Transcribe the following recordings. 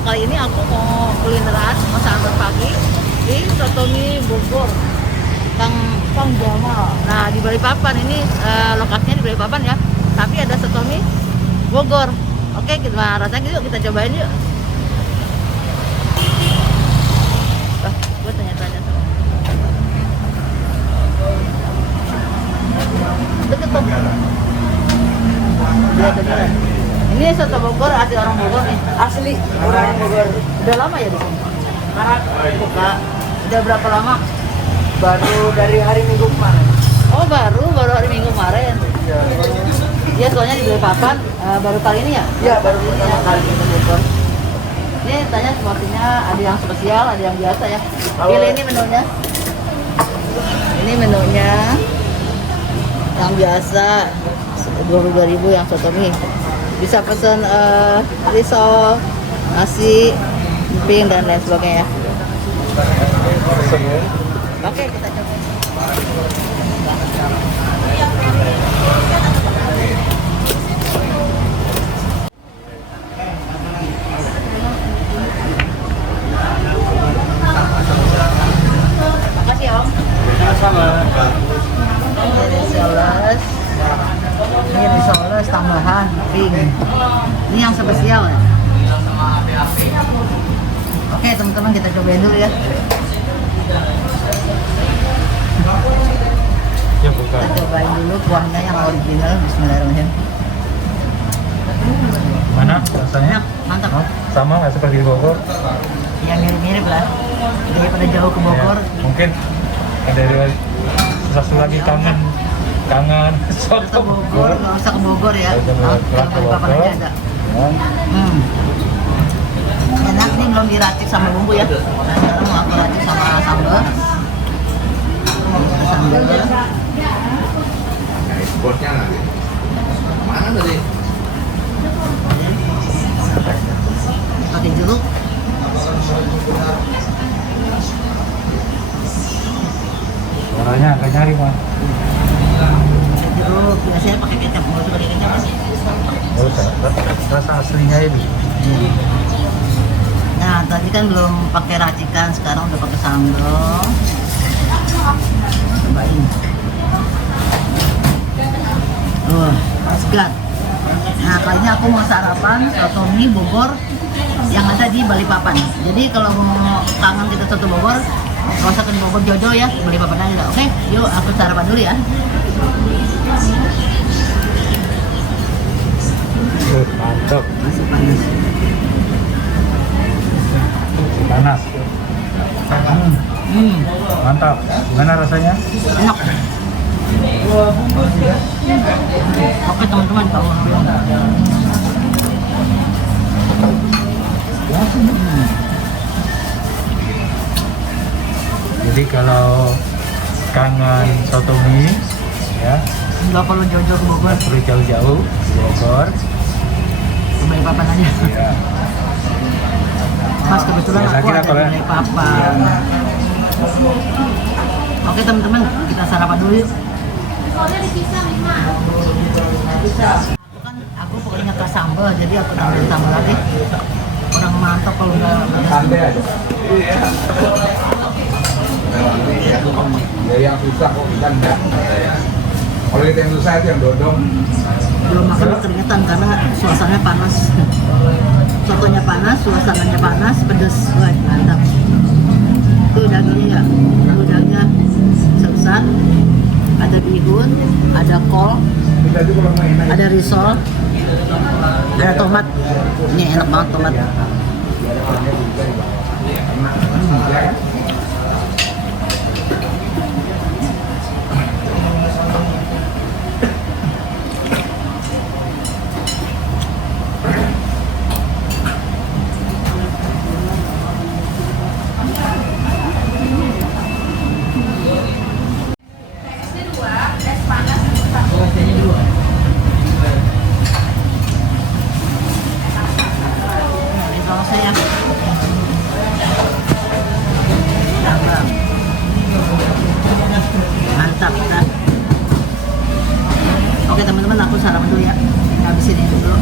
kali ini aku mau kulineran, mau sarapan pagi di Sotomi Bogor, Kang Jamal. Nah di Balikpapan ini lokasinya di Balikpapan ya, tapi ada Sotomi Bogor. Oke, kita rasanya yuk, kita cobain yuk. Gue tanya-tanya sama. Deket tuh. Dia deket. Ini soto Bogor, asli orang Bogor nih. Asli orang Bogor. Udah lama ya di sini? Buka. Udah berapa lama? Baru dari hari Minggu kemarin. Oh baru hari Minggu kemarin. Ya soalnya di Balikpapan baru kali ini ya? Iya baru Pertama kali di Bogor. Ini tanya sepertinya ada yang spesial, ada yang biasa ya. Pilih ini menunya. Ini menunya yang biasa 22.000 yang soto mie. Bisa pesan risol, nasi, emping dan lain sebagainya. Oke, kita coba. Makasih Om. Sama. Ini risoles tambahan pink. Ini yang spesial ya. Oke teman-teman, kita cobain dulu ya. Ya bukan. Kita cobain dulu kuahnya yang original. Bismillahirrahmanirrahim. Mana rasanya? Mantap. Sama nggak seperti di Bogor? Yang mirip-mirip lah. Daripada jauh ke Bogor. Ya, mungkin ada sesuatu lagi kangen Ke soto Bogor, nggak usah ke Bogor ya. Kalau Kalau Balikpapan aja ada. Enak nih, belum diracik sama bumbu ya. Nah, sekarang mau aku racik sama sambal. Sambal. Ekspornya lagi. Mana tadi? Pakai jeruk. Suaranya agak nyari mah. Jeruk biasanya pakai kecap, nggak usah pakai kecap. Oh, rasa aslinya ini. Nah, tadi kan belum pakai racikan, sekarang udah pakai sambal. Cobain. Segar. Nah, kali ini aku mau sarapan soto mie Bogor yang ada di Balikpapan. Jadi kalau mau kangen kita soto Bogor, nggak usah ke Bogor Jojo ya, Balikpapan aja. Oke, yuk aku sarapan dulu ya. Mantap. Masih panas. Panas. Mantap. Gimana rasanya? Enak. Oke teman-teman, kalau Jadi kalau kangen soto mie ya, nggak perlu jauh-jauh ke Bogor, perlu jauh-jauh ke Bogor. ke Balikpapan aja. Ya. Mas kebetulan Biasa aku kita ada kalau- di Balikpapan. Oke teman-teman, kita sarapan dulu yuk. Kan aku pokoknya ke sambal, jadi aku tambahin sambal lagi. Kurang mantap kalau nggak pedas. Ya yang susah kok ikan enggak. Kalau kita yang susah itu yang dodong. Belum makan keringetan karena suasananya panas. Sotonya panas, suasananya panas, pedas. Wah, mantap. Itu dagingnya ya, udangnya sesat, ada bihun, ada kol, Kita itu kalau mau enak. ada risol, ada tomat. Ini enak banget tomat. Sausnya mantap kan. Oke teman-teman, aku sarapan dulu ya, habisin ini dulu.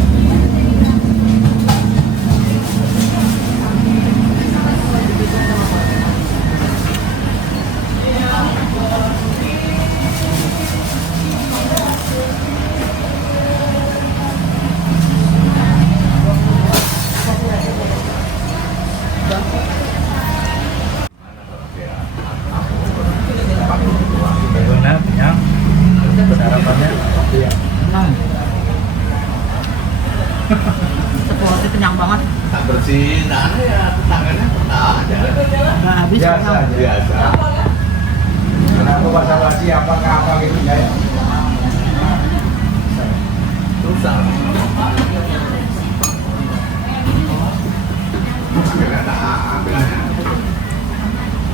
si Nana ya tetangganya pernah ada. Nggak habis. Biasa Bang. aja. Biasa. Kenapa masalah siapa ke apa gitu ya? Susah.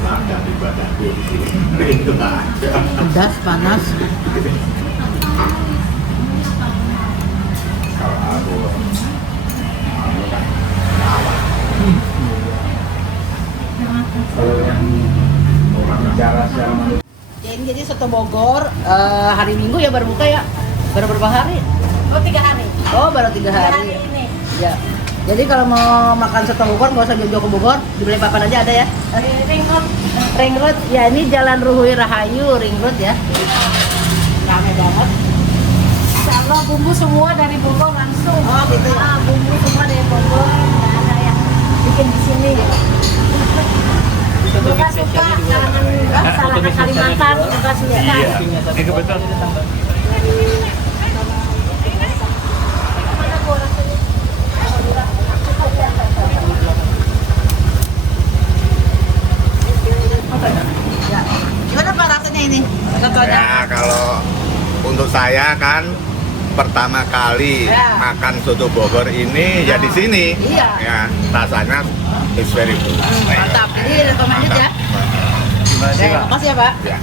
Ada di badanku di sini. Itu aja. Pedas, panas. Kalau aku kalau yang bicara secara Ya, ini jadi soto Bogor hari Minggu ya baru buka ya. Baru berapa hari? Oh 3 hari. Oh, baru 3 hari. ini. Ya. Jadi kalau mau makan soto Bogor nggak usah jauh-jauh ke Bogor, di Balikpapan aja ada ya. Ring road. Ring Road, ya ini Jalan Ruhui Rahayu, Ring Road ya. Rame banget. Kalau bumbu semua dari Bogor langsung. Oh, gitu. Ah, bumbu semua dari Bogor. Nggak ada yang bikin di sini. Juga suka kalangan salah Kalimantan juga suka. Iya. Ini kebetulan. Mana gua rasanya? Ya. Gimana Pak rasanya ini? Sotonya? Ya kalau untuk saya kan pertama kali Ya. makan soto Bogor ini ya di sini. Iya. Ya, rasanya is very good. Mantap. Jadi recommended ya. Terima kasih, Oke, Pak. makasih ya Pak. Ya.